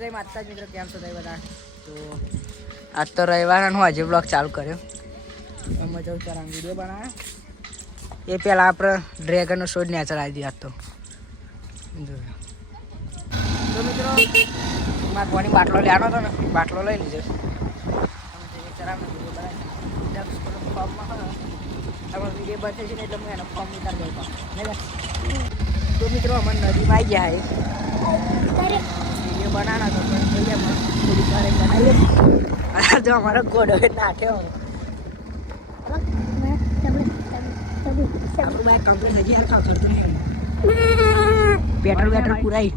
જય માતાજી મિત્રો, કેમ છો બધા? તો આજ તો રવિવારનો આજે બ્લોગ ચાલુ કર્યો. અમે જવું ચાર વિડીયો બનાવ્યા. એ પહેલાં આપણે ડ્રેગનનો શોધ ને ચલાવી દઈએ આજ તો. મિત્રો મારા ફોની બાટલો લેવાનો હતો ને, બાટલો લઈ લીધો. વિડીયો બનશે છે ને એટલે હું એનો ફોર્મ ઉતારી દઉં. તો મિત્રો અમે નદીમાં આવી ગયા વિડીયો બનાવવાનો હતો પણ જોઈએ થોડી વાર બનાવીએ. જો અમારો ગોડો નાખ્યો આપણું બાઈક કમ્પ્લીટ હજી યાર કરતું નહીં. પેટ્રોલ પુરાઈ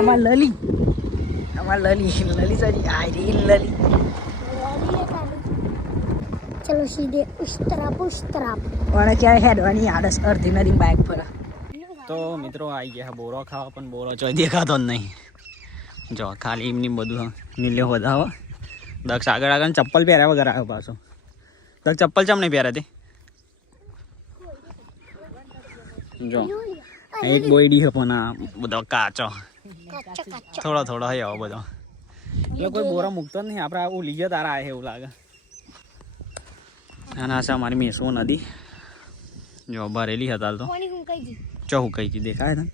અમાર લલી સારી આ રી લલી. चलो सीधे उस तरफ અને ક્યારે હેડવાની આડસ અડધી નદી બાઇક પર. તો મિત્રો આવી ગયા બોરો ખાવા, પણ બોરો ચોય દેખાતો જ નહીં. જો ખાલી એમની બધું નીલે વધાવો. દક્ષ આગળ આગળ ચપ્પલ પહેર્યા વગર આવ્યો પાછો. દક્ષ ચપ્પલ ચમ નહીં પહેર્યા તે? જો એક બોયડી છે પણ આ બધો કાચો થોડો થોડો હોય આવો બધો. એટલે કોઈ બોરો મૂકતો જ નહીં. આપણે આવું લીજે તારા આવે એવું લાગે. અને આ છે અમારી મેસો નદી. જો ભરેલી હતા તો ચો હુકાઈ ગઈ દેખાય ને.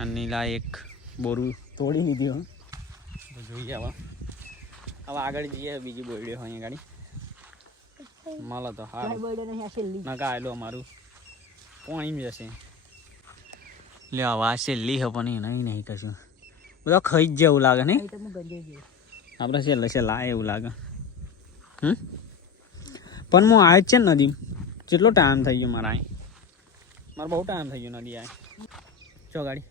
અને નીલા એક બોરું તોડી લીધી હોય તો જોઈએ. હવે આગળ જઈએ, બીજી બોયડી હોય અહીંયા ગાડી મળે તો હારું. નકા આવેલું અમારું પાણી જશે. લે આવા છેલ્લી છે પણ એ નહીં કશું બધા ખાઈ જ જેવું લાગે ને. આપણે છેલ્લે છેલ્લા એવું લાગે. પણ હું આવે જ છે ને નદી. કેટલો ટાઈમ થઈ ગયો મારે બહુ ટાઈમ થઈ ગયો નદી આવે. ચો ગાડી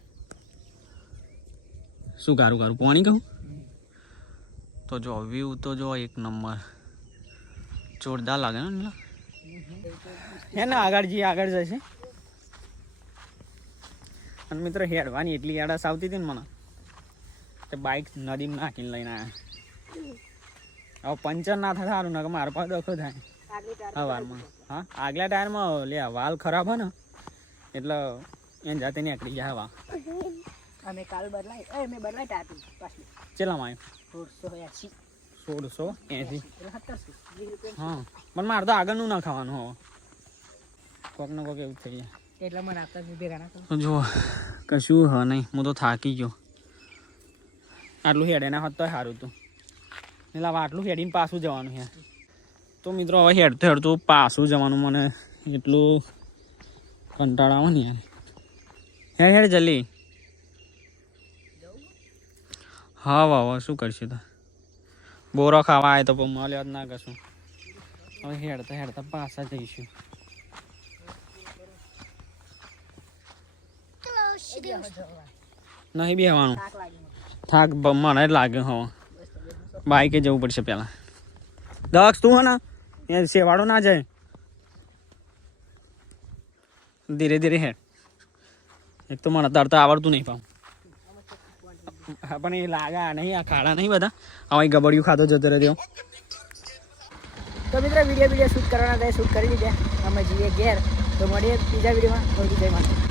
શું કારું પાણી કહું તો જો વ્યૂ તો જો એક નંબર જોરદાર લાગે ને. હે ને આગળ જઈએ, આગળ જશે. અને મિત્રો હેડવાની એટલી આળસ આવતી હતી ને મને કે બાઇક નદીમાં નાખીને લઈને આવ્યા. હવે પંચર ના થાય સારું ને કે મારા પાસે દખો થાય સવારમાં. હા આગલા ટાયરમાં લે વાલ ખરાબ હોય ને એટલે એને જાતે નીકળી જાય હવા. અમે કાલ બદલાય મેં બદલાય ટાટી પાછું ચેલામાં આવ્યું 1680. હા પણ મારે તો આગળનું ના ખાવાનું હવે કોક ને કોક એવું થઈ જાય એટલે મને આપતા ભેગા ના કરો. જો કશું હ નહીં, હું તો થાકી ગયો. આટલું હેડે ના હોત તો સારું હતું. એટલે હવે આટલું હેડીને પાછું જવાનું છે. તો મિત્રો હવે હેડતો હેડતું પાછું જવાનું મને એટલું કંટાળ આવે ને યાર. હેડ હેડ જલ્દી. હા વાહ શું કરશું તો બોરો ખાવા આવે તો પણ મળ્યો જ ના કશું. હવે હેડતા હેડતા પાછા જઈશું. નહીં બેવાનું થાક મને જ લાગે. હવે બાઈકે જવું પડશે પેલા. દક્ષ તું હે ને એ સેવાડો ના જાય. ધીરે ધીરે હેડ. એક તો મને તરતા આવડતું નહીં પાઉં. પણ એ લાગે નહીં, આ ખાડા નહીં બધા. હવે ગબડિયું ખાતો જતો રહ્યો. તો મિત્રો વિડીયો શૂટ કરવાના હતા, શૂટ કરી દીધા. અમે જઈએ ઘેર. તો મળીએ બીજા વિડીયોમાં. જય માતા.